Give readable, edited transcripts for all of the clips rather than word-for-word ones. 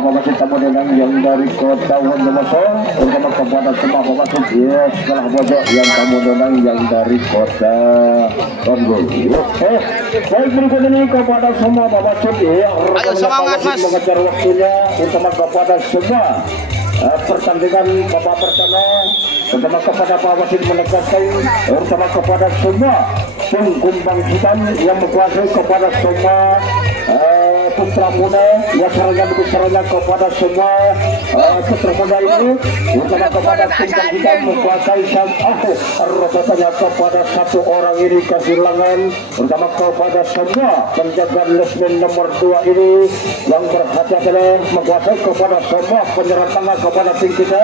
pemasin tamu yang dari kota Bondowoso, terutama kepada semua pemasin sekolah pojok yang tamu yang dari kota Bondowoso. Baik, berikut ini kepada semua pemasin Ayo semangat Mas. mengejar waktunya, terutama kepada semua pertandingan babak pertama, terutama kepada pemasin menegaskan, terutama kepada semua pengkumbang hitam yang menguasai kepada semua putra muda yang serangga kepada semua putra muda ini, terutama kepada putra kita menguasai robotannya kepada satu orang ini kehilangan, terutama kepada semua penjaga lesmen nomor 2 ini yang berhati-hati menguasai kepada semua penyerang tengah kepada tim kita.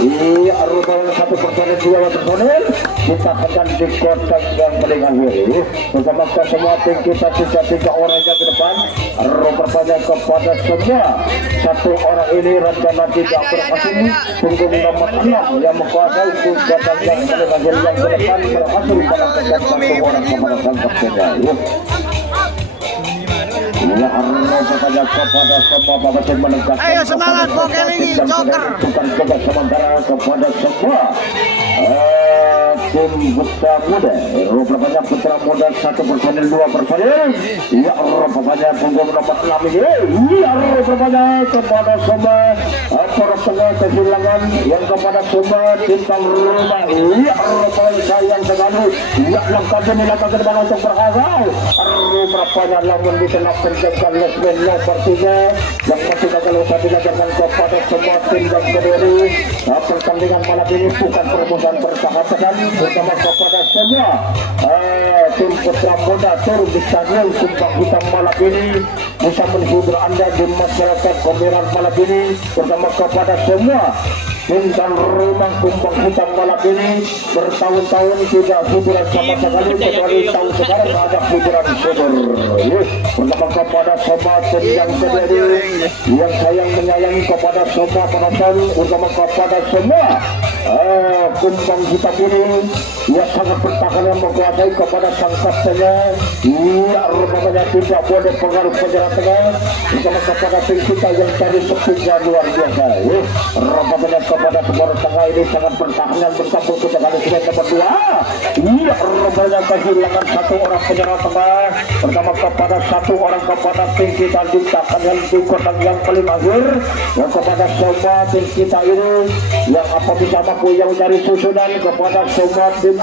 Ini robotan satu personil 2 personil kita akan di kotak yang paling akhir, terutama ke semua tim kita 3 orang yang ke depan. Berbanyak kepada semua satu orang ini rencana tidak berhasil, punggung nomor 6 yang menguasai kotak yang paling akhir yang ke depan berhasil pada satu orang kepada sang kapten. Ya, kepada semua pemain menegaskan. Ayo semangat Pokelingi Joker. Bukan coba sementara kepada semua tim putra muda. Berbanyak putra muda 1 personil 2 personil. Ya, berbanyak punggung nomor 6 ini. Ya, berbanyak kepada semua poros tengah kehilangan yang kepada semua bintang rumah. Ya, berbanyak yang sekali. Ya, langkah demi langkah ke depan untuk berhasil. Berbanyak namun di tengah penjagaan lesmen nomor 3 yang masih gagal usah dilakukan kepada semua tim dan kediri. Pertandingan malam ini bukan permusuhan persahabatan, bersama kepada semua tim putra muda turun di stadion Kumbang Hitam malam ini bisa menghibur anda di masyarakat Komeran malam ini, bersama kepada semua bintang rumah Kumbang Hitam malam ini. Bertahun-tahun tidak hiburan sama sekali, kecuali tahun sekarang ada hiburan sumber. Bersama kepada semua tim yang kediri yang sayang menyayangi kepada semua penonton, bersama kepada semua Kumbang Hitam ini yang sangat bertahan yang menguasai kepada sang kaptennya. Ya, rupanya tidak boleh pengaruh penjara tengah, bersama kepada tim kita yang cari sepinya luar biasa. Rupanya kepada semua tengah ini sangat bertahan dan bercampur ke tengah lesmen nomor 2. Iya, rupanya kehilangan 1 orang penyerang tengah, bersama kepada 1 orang kepada tim kita ditahan yang di kotak yang paling akhir. Dan kepada semua tim kita ini yang apa bisa mampu yang mencari susunan kepada semua tim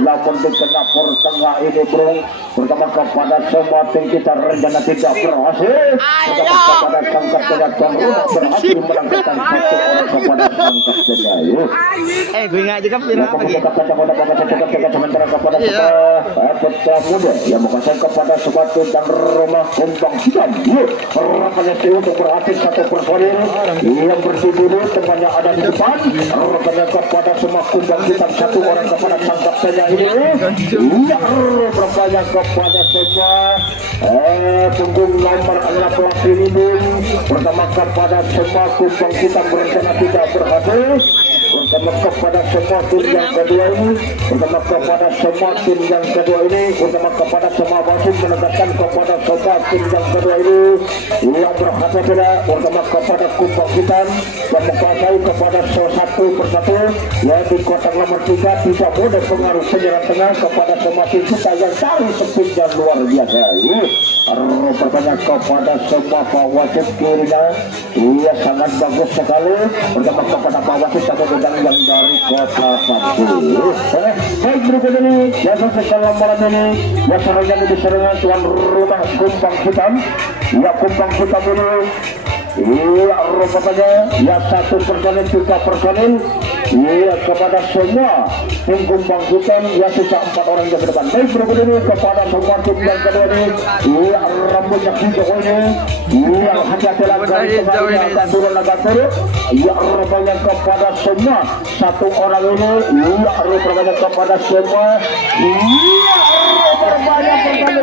namun dikena poros tengah ini bro, bersama kepada semua tim kita rencana tidak berhasil, bersama kepada sang kapten tuan rumah berhasil menangkapkan 1 orang kepada sang kaptennya. Gue nggak juga sementara kepada putra muda yang menguasai kepada semua tim dan rumah Kumbang Hitam. Rupanya untuk berhasil 1 personil yang bersibuk temannya ada di depan. Rupanya kepada semua Kumbang Hitam 1 orang kepada sang kaptennya ini. Ya, berbanyak kepada semua punggung nomor 16 ini pertama kepada semua Kumbang Hitam berencana tidak berhasil, bersama kepada semua tim yang kedua ini, bersama kepada semua tim yang kedua ini, bersama kepada semua wasit menegaskan kepada semua tim yang kedua ini yang berhati-hati, bersama kepada Kumbang Hitam yang menguasai kepada satu persatu ya di kotak nomor 3 tidak boleh pengaruh penyerang tengah kepada semua tim kita yang cari speed yang luar biasa. Pertanyaan kepada semua Pak Wasit kirinya, iya sangat bagus sekali, bersama kepada Pak Wasit satu bidang yang dari kota Palu. Baik, berikut ini yang spesial malam ini yang serangan di serangan tuan rumah Kumbang Hitam. Ya, Kumbang Hitam ini iya rupanya ya 1 personil 3 personil iya kepada semua tim Kumbang Hitam ya sisa 4 orang yang ke depan. Baik, berikut ini kepada semua tim yang kedua ini iya rambutnya hijau ini iya hati-hati lagi agak turun iya rupanya kepada semua 1 orang ini iya rupanya kepada semua iya rupanya kepada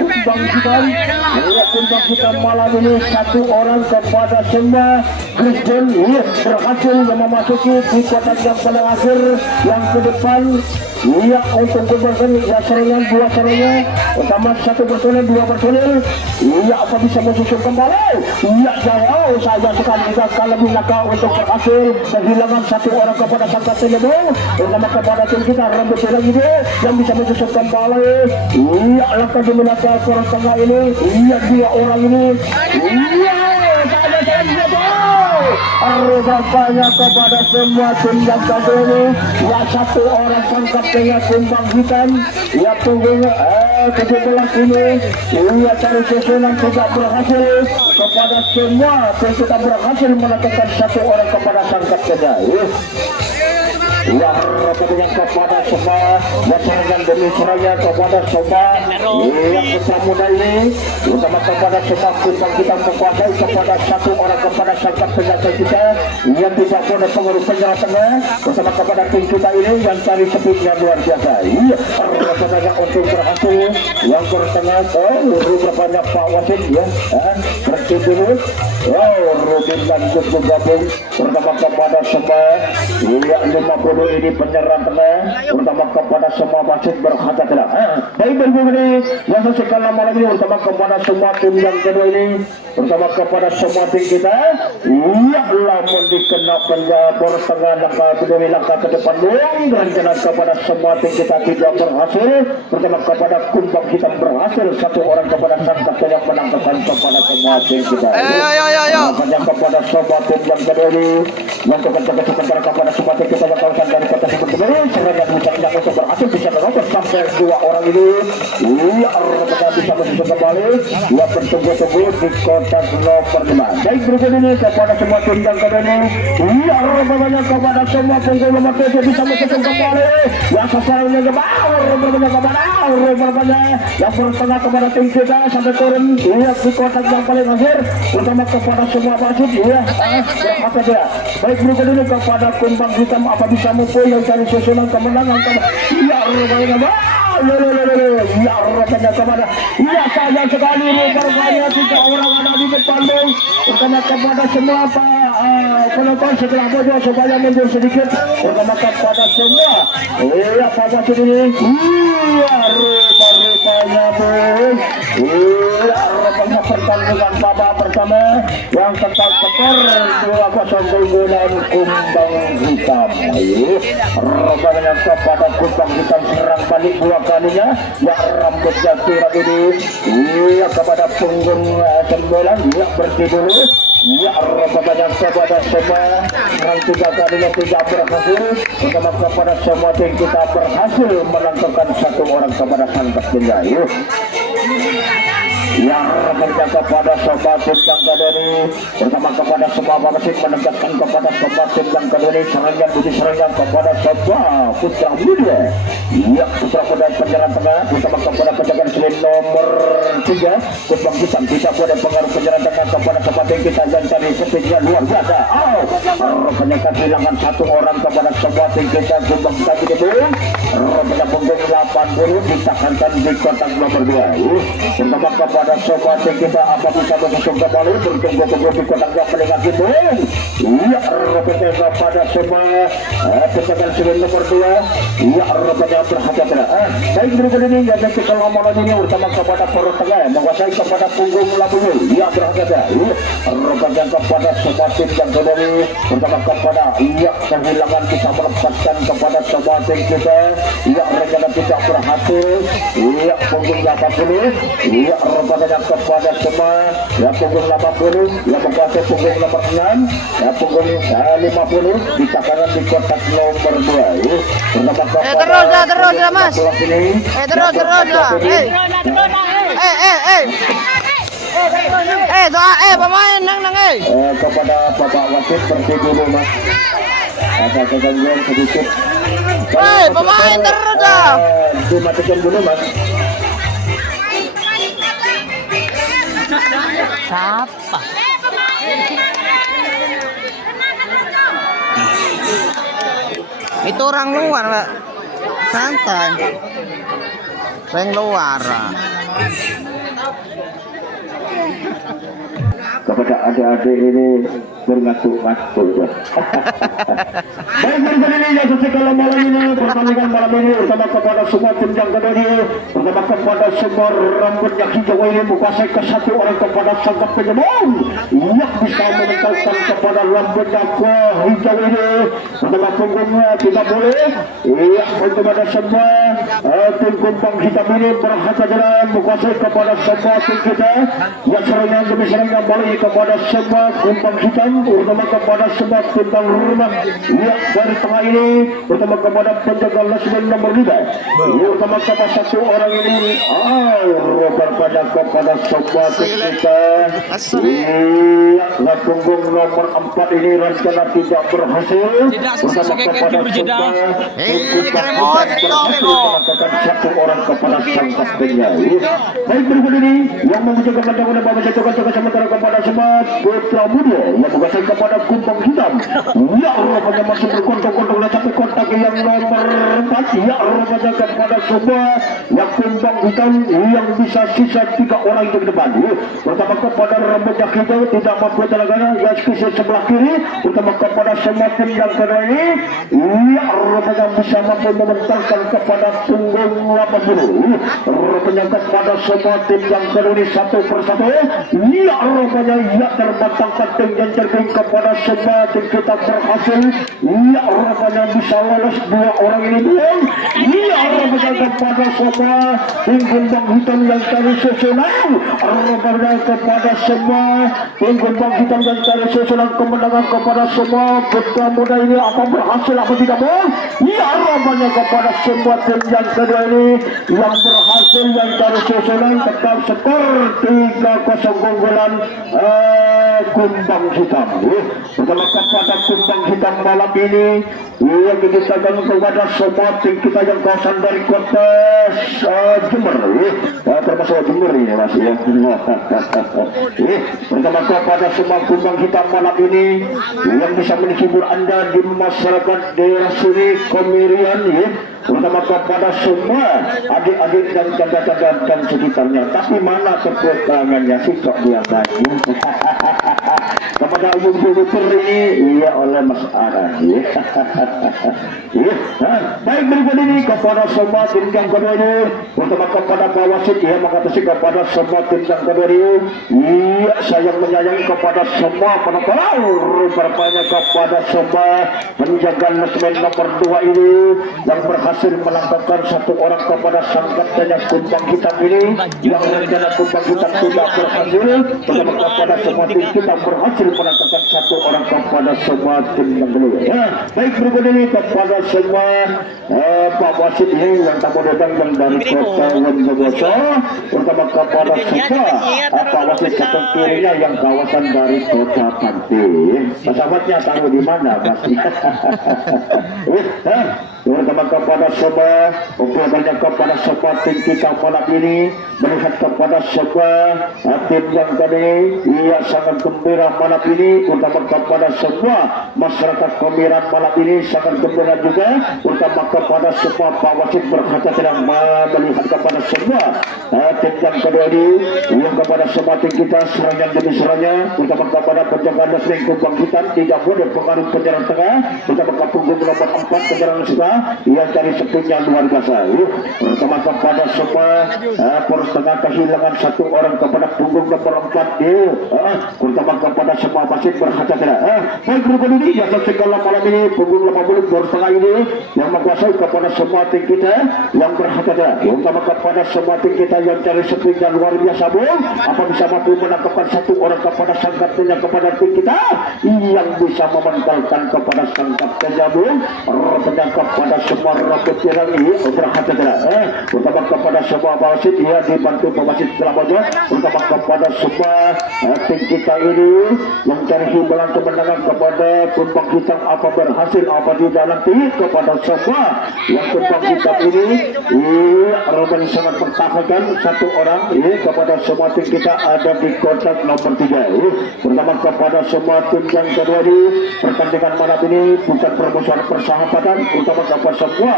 Kumbang Hitam. Kumbang Hitam malam ini 1 orang kepada semua Kristen berhasil memasuki di kotak yang paling akhir yang ke depan. Iya, untuk bermain ya serangan dua serangan utama satu personil dua personil. Iya, apa bisa menyusul kembali? Iya, jauh saja sekali gagal lebih laka untuk berhasil kehilangan satu orang kepada sang kapten itu. Utama kepada tim kita rambut lagi deh yang bisa menyusul kembali. Iya, laka dimenangkan koran tengah ini. Iya, dua orang ini. Iya, rupanya kepada semua tim yang satu ini ya satu orang tangkap dengan kumbang hitam ya punggung 17 ini ya cari susunan tidak berhasil kepada semua tim kita berhasil menangkapkan satu orang kepada sang kaptennya. Ya rupanya kepada semua serangan demi serangan kepada semua yang putra muda ini utama kepada semua kumpang kita menguasai kepada satu orang kepada sang kapten kita yang tidak boleh pengurus penyerang tengah bersama kepada tim kita ini yang cari speednya luar biasa. Iya rupanya untuk berhasil yang bertengah rupanya Pak Wasit ya berhenti dulu. Rudin lanjut bergabung bersama kepada semua ya 50 ini penyerang tengah terutama kepada semua wasit berkata tidak. Baik begini yang sekian lama lagi terutama kepada semua tim yang kedua ini terutama kepada semua tim kita ya lamun dikena penjabor tengah langkah kedua langkah ke depan rencana kepada semua tim kita tidak berhasil terutama kepada kumbang kita berhasil satu orang kepada sang kapten yang menangkapkan kepada semua tim kita. Yang kepada semua tim yang kedua ini yang kepada kepada semua tim kita yang kawasan dari kota seperti ini serangan yang untuk berhasil bisa menutup sampai dua orang ini. Iya mereka bisa menyusul kembali yang bertunggu-tunggu di kotak nomor 5. Baik berikut ini kepada semua tim yang kedua ini iya rupanya kepada semua punggung nomor 7 bisa menyusul kembali yang sesuainya ke bawah rupanya kepada rupanya yang bertengah kepada tim kita sampai turun iya di kotak yang paling akhir utama kepada semua wasit iya berkata dia. Baik berikut ini kepada kumbang hitam apa bisa mumpul yang cari susunan kemenangan iya rupanya ya rupanya kepada ya sayang sekali rupanya 3 orang ada di depan utama kepada semua penonton setelah bodoh supaya mundur sedikit utama kepada semua iya Pak Wasit ini iya rupanya iya rupanya pertandingan babak pertama yang tetap skor 2-0 keunggulan kumbang hitam. Rupanya kepada kumbang hitam serang balik 2 kalinya ya rambut jatuh lagi iya kepada punggung 9 ya bersih dulu ya rupanya kepada semua serang 3 kalinya tidak berhasil utama kepada semua tim kita berhasil menangkapkan satu orang kepada sang kapten yang menjaga kepada sobat tim yang kedua ini bersama kepada semua wasit menegaskan kepada sobat tim yang kedua ini serangan budi serangan kepada sobat putra muda ya putra muda penyerang tengah bersama kepada penjagaan selain nomor 3 kumbang hitam tidak boleh pengaruh penyerang tengah kepada sobat tim kita yang cari speednya luar biasa. Rupanya kehilangan satu orang kepada sobat tim kita kumbang hitam itu rupanya punggung 80 ditahankan di kotak nomor 2 bersama kepada sobat kita apa bisa menyusul kembali bertunggu-tunggu di kotak yang paling akhir iya rupanya kepada semua penjagaan selain nomor 2 iya rupanya berhati-hati. Baik berikut ini yang kita lama lagi ini bersama kepada poros tengah menguasai kepada punggung labunya iya berhati-hati rupanya kepada sobat tim yang kedua ini bersama kepada iya kehilangan bisa melepaskan kepada sobat tim kita iya rencana tidak berhasil iya punggung 80 iya rupanya kepada semua ya punggung 80 ya menguasai punggung nomor 6 ya punggung 50 ditahankan di kotak nomor 2 terus ya mas terus pemain nang kepada Bapak Wasit berhenti dulu mas ada kegangguan sedikit pemain terus dah dimatikan dulu mas. Siapa? Itu orang luar, Pak. Santai. Orang luar. kepada adik-adik ini berngatuk-ngatuk ya. Baik berikut ini yang kalau malam ini pertandingan malam ini bersama kepada semua tim yang kedua bersama kepada semua rambut yang hijau ini menguasai ke satu orang kepada sangkap penyembung yang bisa menentukan kepada rambut yang ke hijau ini bersama punggungnya tidak boleh iya kepada semua tim kumpang hitam ini berhati jalan menguasai kepada semua tim kita yang serangan demi serangan balik kepada semua kumpang hitam bersama kepada semua tim rumah iya dari tengah ini bersama kepada penjaga Lesman nomor 5 bersama kepada satu orang ini Robert pada kepada semua tim kita iya punggung nomor 4 ini rencana tidak berhasil bersama kepada semua melakukan satu orang kepada sang kaptennya. Baik berikut ini yang mengucapkan kepada Bapak Jatuhkan sementara kepada semua Putra Muda yang menguasai kepada kumpang hitam. Ya rupanya masih berkontok-kontok tapi kontak yang nomor 4. Ya rupanya kepada semua yang kumpang hitam yang bisa sisa 3 orang di depan. Pertama kepada rambut yang hijau tidak mampu telaganya yang sisi sebelah kiri. Pertama kepada semua tim yang kedua ini. Ya rupanya bisa mampu membentangkan kepada punggung 80. Rupanya kepada semua tim yang kedua ini satu persatu. Ya rupanya ia terbentangkan tim yang terbaik kepada semua tim kita berhasil. Ya rupanya bisa lolos 2 orang ini belum. Ya rupanya kepada semua tim kumpang hitam yang tadi susulan. Rupanya kepada semua tim kumpang hitam yang tadi susulan kemenangan kepada semua Putra Muda ini apa berhasil apa tidak mau. Ya rupanya kepada semua tim yang kedua ini yang berhasil yang tadi susulan tetap skor 3-0 keunggulan kumbang hitam. Bersama kepada kumbang hitam malam ini yang diceritakan kepada semua tim kita yang kawasan dari kota Jember, termasuk Jember ini mas ya. Bersama kepada semua kumbang hitam malam ini yang bisa menghibur anda di masyarakat daerah sini Kemirian ya. Bersama kepada semua adik-adik dan tanda-tanda dan sekitarnya. Tapi mana tepuk tangannya sih kok dia banyak. Kepada ibu-ibu ini iya oleh Mas Ara ya. Baik berikut ini kepada semua tim yang kedua ini bersama kepada Pak Wasit ya mengatasi kepada semua tim yang kedua ini iya sayang menyayangi kepada semua penonton rupanya kepada semua penjaga Lesman nomor 2 ini yang berhasil menangkapkan 1 orang kepada sang kaptennya kumbang hitam ini yang rencana kumbang hitam tidak berhasil bersama kepada semua tim kita berhasil menangkapkan 1 orang kepada semua tim yang kedua ya. Baik berikut ini kepada semua Pak Wasit ini yang tamu datang yang dari kota Wonogiri terutama kepada semua Pak Wasit satu kirinya yang kawasan dari kota Pantai. Pesawatnya tahu di mana Mas? Terutama kepada semua umpulannya kepada semua tim kita malam ini melihat kepada semua tim yang tadi ia sangat gembira malam ini terutama kepada semua masyarakat Kemiran malam ini sangat gembira juga terutama kepada semua Pak Wasit berkata tidak melihat kepada semua tim yang kedua ini yang kepada semua tim kita serangan demi serangan terutama kepada penjaga Lesman kumbang hitam tidak boleh pengaruh penyerang tengah terutama ke punggung nomor 4 penyerang kita yang cari sepinya luar biasa terutama kepada semua poros tengah kehilangan 1 orang kepada punggung nomor 4 terutama kepada semua wasit berkata tidak baik berikut ini yang segala malam ini punggung 80 poros tengah ini yang menguasai kepada semua tim kita yang berkata tidak terutama kepada semua tim kita yang cari sepinya luar biasa apa bisa mampu menangkapkan 1 orang kepada sang kaptennya kepada tim kita yang bisa mementalkan kepada sang kaptennya rupanya kepada semua rambut pirang ini berhati tidak terutama kepada semua wasit ia dibantu pewasit selamanya terutama kepada semua tim kita ini yang cari himbalan kemenangan kepada kumbang hitam apa berhasil apa tidak nanti kepada semua yang kumbang hitam ini rupanya sangat pertahankan 1 orang kepada semua tim kita ada di kotak nomor 3 terutama kepada semua tim yang kedua ini pertandingan malam ini bukan permusuhan persahabatan terutama kepada semua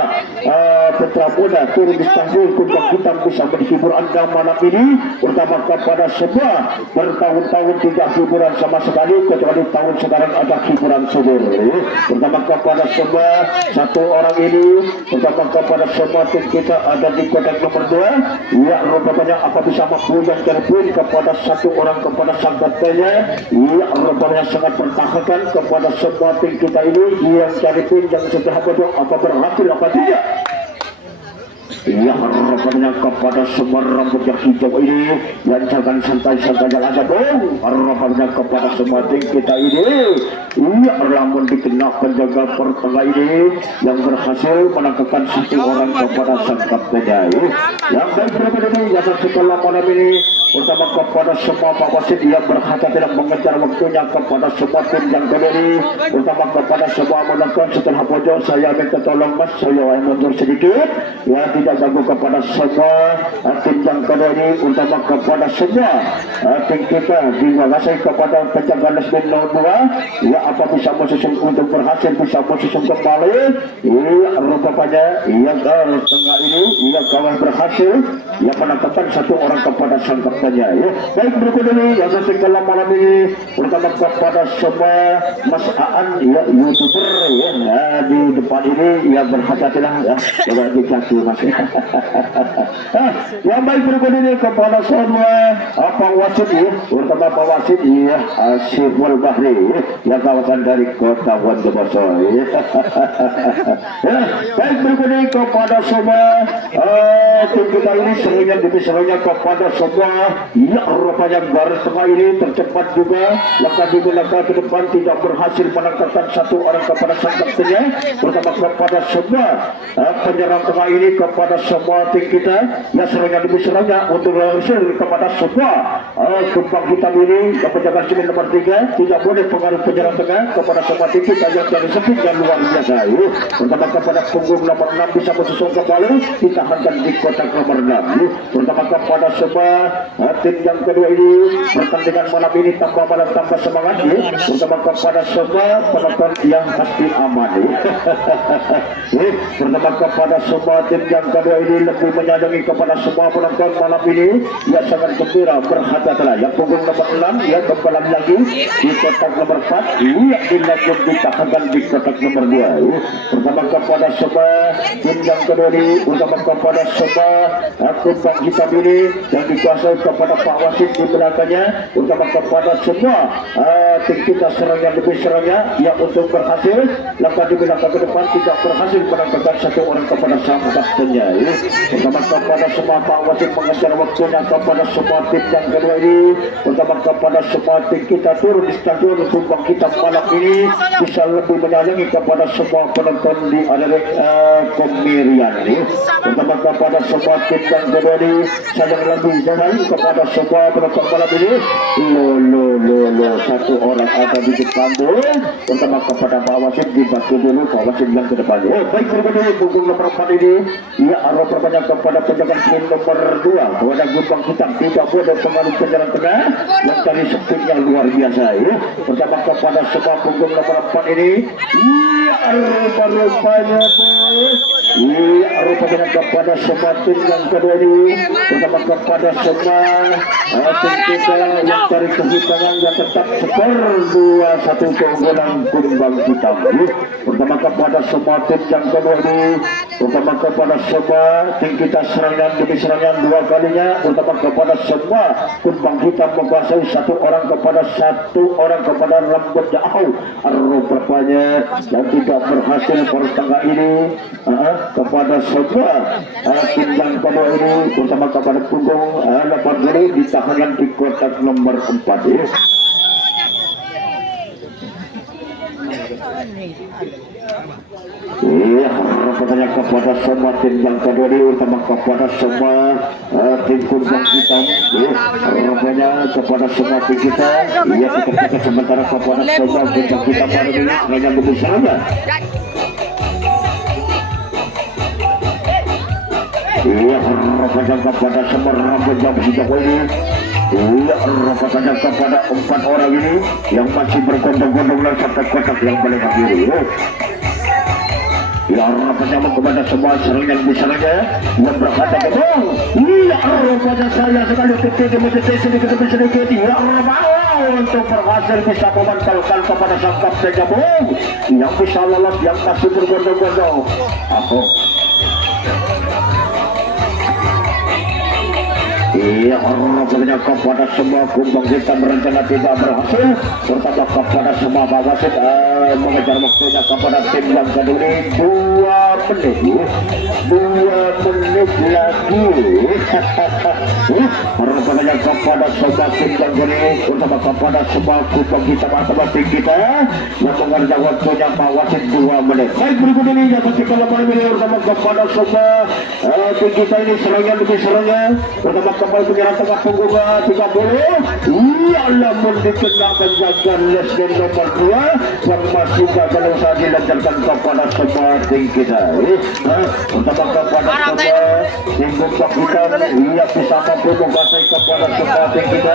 putra muda turun di Istanbul kumpul kita bisa menghibur anda malam ini, terutama kepada semua bertahun-tahun tidak hiburan sama sekali, kecuali tahun sekarang ada hiburan subur, terutama kepada semua satu orang ini, terutama kepada semua tim kita ada di kotak nomor 2 ya rupanya apa bisa mampu dan telepon kepada satu orang kepada sangkatnya ya rupanya sangat pertahankan kepada semua tim kita ini yang cari pin yang sudah apa berhasil apa tidak. Ya harapannya kepada semua rambut yang hijau ini yang jangan santai-santai aja dong. Harapannya kepada semua tim kita ini ya namun dikenal penjaga pertengah ini yang berhasil menangkapkan satu orang kepada sangkapnya yang baik berbeda ini yang setelah malam ini utama kepada semua Pak Wasit yang berhati-hati mengejar waktunya kepada semua tim yang berdiri, utama kepada semua menonton setelah pojok saya minta tolong mas saya mundur sedikit ya tidak ganggu kepada semua tim yang berdiri, utama kepada semua tim kita terima kasih kepada penjaga Lesmin 02 ya apa bisa menyusun untuk berhasil bisa menyusun kembali ya rupanya yang tengah ini ya kawan berhasil ya menangkapkan satu orang kepada sangkap saja ya. Baik berikut ini yang saya kelam malam ini terutama kepada semua Mas Aan ya YouTuber ya di depan ini ya berhati-hatilah ya jangan dikasih mas yang baik berikut ini kepada semua Pak Wasit ya terutama Pak Wasit ya Syiful Bahri yang kawasan dari kota Bondowoso ya. Baik berikut ini kepada semua tim kita ini serunya kepada semua ya rupanya garis tengah ini tercepat juga langkah ke depan tidak berhasil menangkapkan satu orang kepada sangkapnya terutama kepada semua penyerang tengah ini kepada semua tim kita yang serunya untuk berhasil kepada semua kembang hitam ini yang penjaga sini nomor 3 tidak boleh pengaruh penyerang tengah kepada semua tim kita yang dari sempit yang luar biasa terutama kepada punggung nomor 6 bisa menyusul kembali ditahankan di kotak nomor 6 terutama kepada semua tim yang kedua ini pertandingan malam ini tambah malam tambah semangat terutama kepada semua penonton yang pasti aman terutama kepada semua tim yang kedua ini lebih menyayangi kepada semua penonton malam ini yang sangat gembira berhati-hatilah yang punggung nomor 6 ya kembali lagi di kotak nomor 4 yang dilanjut ditahankan di kotak nomor 2 terutama kepada semua tim yang kedua ini terutama kepada semua kumpang hitam ini yang dikuasai kepada Pak Wasit di belakangnya utama kepada semua tim kita serangnya lebih serangnya ya untuk berhasil langkah di belakang ke depan tidak berhasil menangkapkan satu orang kepada sangkapnya utama kepada semua Pak Wasit mengejar waktunya kepada semua tim yang kedua ini utama kepada semua tim kita turun di stadion kumpang hitam malam ini bisa lebih menyayangi kepada semua penonton di area Kemirian ini utama kepada semua tim yang kedua ini sayang lebih jangan kepada semua penonton malam ini satu orang ada di depan terutama kepada Pak Wasit dibantu dulu Pak Wasit yang ke depan baik berbeda punggung nomor 4 ini ya arah perbanyak kepada penjaga tim nomor 2 kepada Gumpang Hitam tidak boleh pengaruh penjalan tengah yang dari sempitnya luar biasa terutama kepada semua punggung nomor 4 ini rupanya kepada semua tim yang kedua ini terutama kepada semua tim kita yang dari kehitangan yang tetap skor 2-1 keunggulan Gumpang Hitam terutama kepada semua tim yang kedua ini terutama kepada semua tim kita serangan demi serangan 2 kalinya terutama kepada semua Gumpang Hitam menguasai satu orang kepada rambut jauh rupanya yang tidak berhasil pertengah ini kepada semua tim yang kedua ini terutama kepada punggung lepas diri ditahankan di kotak nomor 4 rupanya kepada semua tim yang kedua ini utama kepada semua tim Gumpang Hitam rupanya kepada semua tim kita ya kita pakai sementara kepada semua Gumpang Hitam pada ini hanya berusaha rupanya kepada semua rambut yang hijau ini rupanya kepada 4 orang ini yang masih bergondong-gondong dan sampai kotak yang paling akhir Ya rupanya kepada semua serangan bicaranya yang berkata betul. Ya rupanya saya sekali sedikit demi sedikit. Ya rupanya untuk berhasil bisa memantalkan kepada sang kapten Jabung yang bisa lolos yang masih bergondong-gondong. Aku iya, rupanya kepada semua kumpang kita berencana tidak berhasil. Terutama kepada semua wasit mengejar waktunya kepada tim yang kedua 2 menit lagi. Rupanya kepada semua tim yang kedua, terutama kepada semua kumpang kita matematik kita yang mengejar waktunya wasit 2 menit. Baik, berikut ini yang kalau ini bersama kepada semua tim kita ini serangan demi serangan. Pertama kembali penyerang tengah punggung 30. Ialah dikenakan jaga lesden nomor 2 yang masih gagal usaha dilancarkan kepada semua tim kita. Pertama kepada semua tim kita, ia bisa mampu menguasai kepada semua tim kita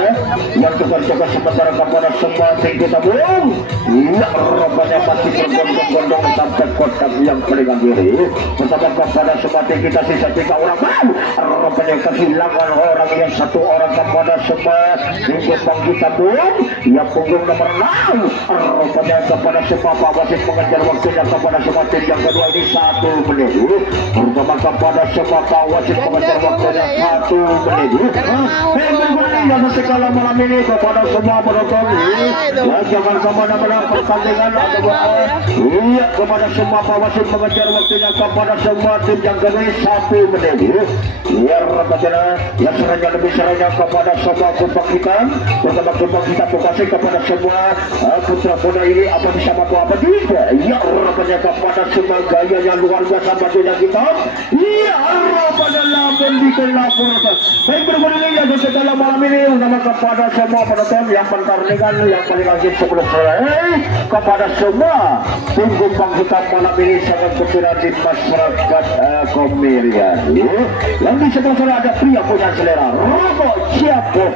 yang tukar-tukar sementara kepada semua tim kita belum. Ia rupanya masih bergondong-gondong sampai kotak yang paling akhir. Pertama kepada semua tim kita sisa 3 orang. Rupanya kehilangan orang yang 1 orang kepada semua tim kita belum. Ia punggung nomor 6. Rupanya kepada semua Pak Wasit mengejar waktunya kepada semua tim yang kedua ini 1 menit. Pertama kepada semua Pak Wasit mengejar waktunya 1 menit. Yang segala malam ini kepada semua penonton, jangan kemana-mana pertandingan iya kepada semua Pak Wasit mengejar waktunya kepada semua tim yang kedua 1 menit. Biar rupanya yang serangnya lebih serangnya kepada semua kumpang kita. Pertama kumpang kita fokuskan kepada semua putra putra ini apa bisa mampu apa tidak. Ya rupanya kepada semua gaya yang luar biasa bajunya kita. Ya rupanya lapor dilaporkan. Baik, berikut ini yang segala malam ini nama kepada semua penonton yang pertandingan yang paling akhir sebelum selesai. Kepada semua tim kumpang kita malam ini sangat gembira di masyarakat Komeria. Yang di sebelah sana ada pria punya selera Robo Ciapo